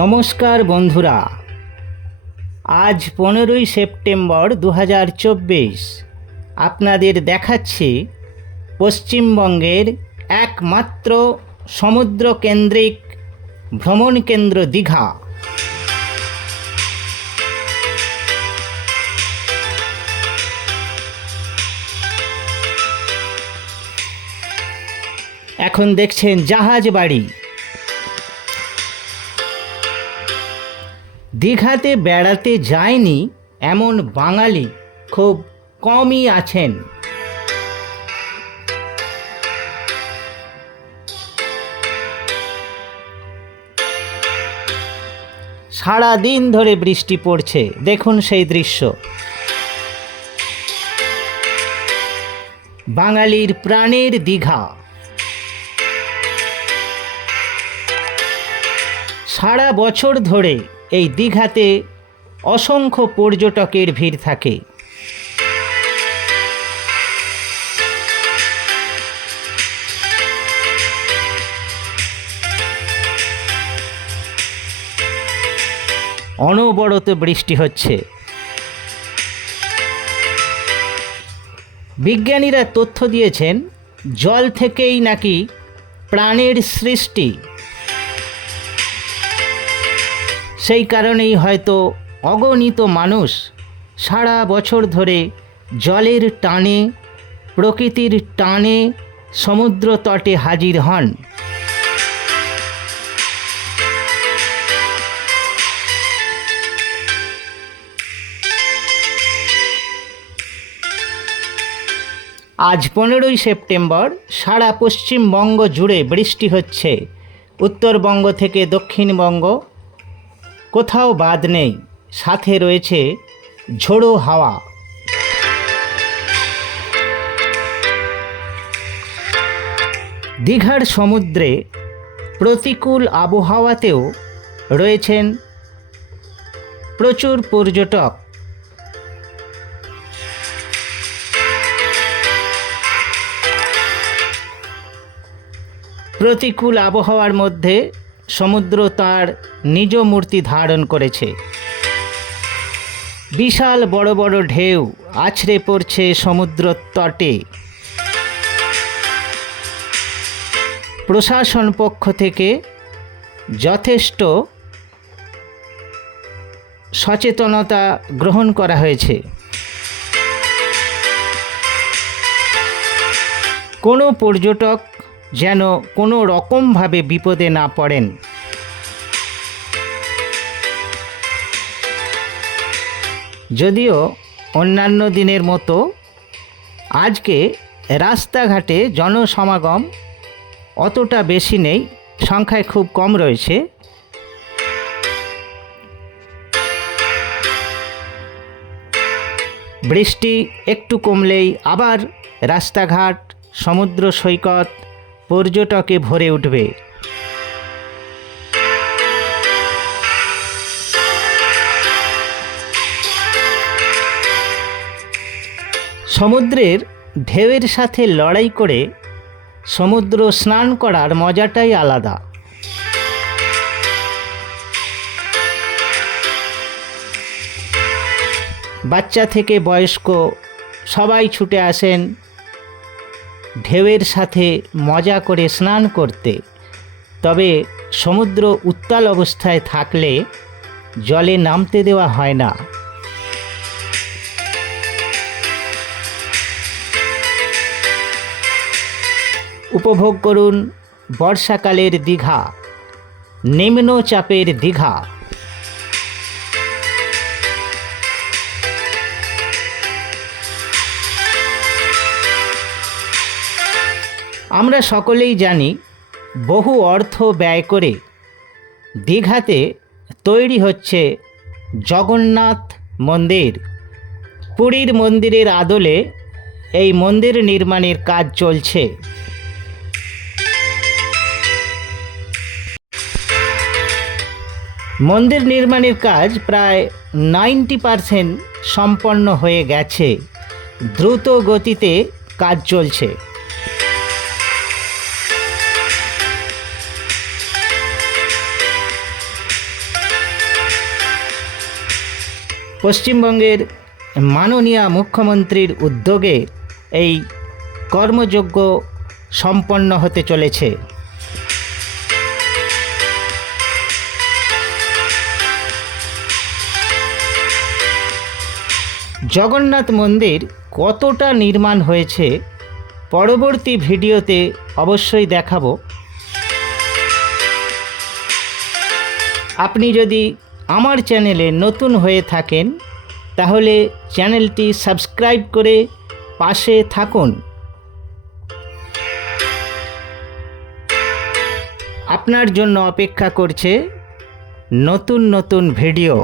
নমস্কার বন্ধুরা। আজ পনেরোই সেপ্টেম্বর দু হাজার চব্বিশ। আপনাদের দেখাচ্ছি পশ্চিমবঙ্গের একমাত্র সমুদ্র কেন্দ্রিক ভ্রমণ কেন্দ্র দীঘা। এখন দেখছেন জাহাজ বাড়ি। দীঘাতে বেড়াতে যায়নি এমন বাঙালি খুব কমই আছেন। সারা দিন ধরে বৃষ্টি পড়ছে, দেখুন সেই দৃশ্য। বাঙালির প্রাণের দীঘা। সারা বছর ধরে এই দীঘাতে অসংখ্য পর্যটকের ভিড় থাকে। অনবরত বৃষ্টি হচ্ছে। বিজ্ঞানীরা তথ্য দিয়েছেন, জল থেকেই নাকি প্রাণের সৃষ্টি। সেই কারণেই হয়তো অগণিত মানুষ সারা বছর ধরে জলের টানে, প্রকৃতির টানে, সমুদ্র তটে হাজির হন। আজ পনেরোই সেপ্টেম্বর, সারা পশ্চিমবঙ্গ জুড়ে বৃষ্টি হচ্ছে। উত্তরবঙ্গ থেকে দক্ষিণবঙ্গ কোথাও বাদ নেই, সাথে রয়েছে ঝোড়ো হাওয়া। দীঘার সমুদ্রে প্রতিকূল আবহাওয়াতেও রয়েছেন প্রচুর পর্যটক। প্রতিকূল আবহাওয়ার মধ্যে সমুদ্র তার নিজ মূর্তি ধারণ করেছে। বিশাল বড় বড় ঢেউ আছড়ে পড়ছে সমুদ্র তটে। প্রশাসন পক্ষ থেকে যথেষ্ট সচেতনতা গ্রহণ করা হয়েছে। কোনো পর্যটক যেন কোনো রকমভাবে বিপদে না পড়েন। যদিও অন্যান্য দিনের মতো, আজকে রাস্তাঘাটে জনসমাগম অতটা বেশি নেই, সংখ্যায় খুব কম রয়েছে। বৃষ্টি একটু কমলেই আবার রাস্তাঘাট, সমুদ্র সৈকত পর্যটকে ভরে উঠবে। সমুদ্রের ঢেউয়ের সাথে লড়াই করে সমুদ্র স্নান করার মজাটাই আলাদা। বাচ্চা থেকে বয়স্ক সবাই ছুটে আসেন ঢেউয়ের সাথে মজা করে স্নান করতে। তবে সমুদ্র উত্তাল অবস্থায় থাকলে জলে নামতে দেওয়া হয় না। উপভোগ করুন বর্ষাকালের দীঘা, নিম্নচাপের দীঘা। আমরা সকলেই জানি বহু অর্থ ব্যয় করে দীঘাতে তৈরি হচ্ছে জগন্নাথ মন্দির। পুরীর মন্দিরের আদলে এই মন্দির নির্মাণের কাজ চলছে। মন্দির নির্মাণের কাজ প্রায় নাইনটি পারসেন্ট সম্পন্ন হয়ে গেছে। দ্রুত গতিতে কাজ চলছে। পশ্চিমবঙ্গের মাননীয় মুখ্যমন্ত্রীর উদ্যোগে এই কর্মযজ্ঞ সম্পন্ন হতে চলেছে। জগন্নাথ মন্দির কতটা নির্মাণ হয়েছে পরবর্তী ভিডিওতে অবশ্যই দেখাবো। আপনি যদি আমার চ্যানেলে নতুন হয়ে থাকেন, তাহলে চ্যানেলটি সাবস্ক্রাইব করে পাশে থাকুন। আপনার জন্য অপেক্ষা করছে নতুন নতুন ভিডিও।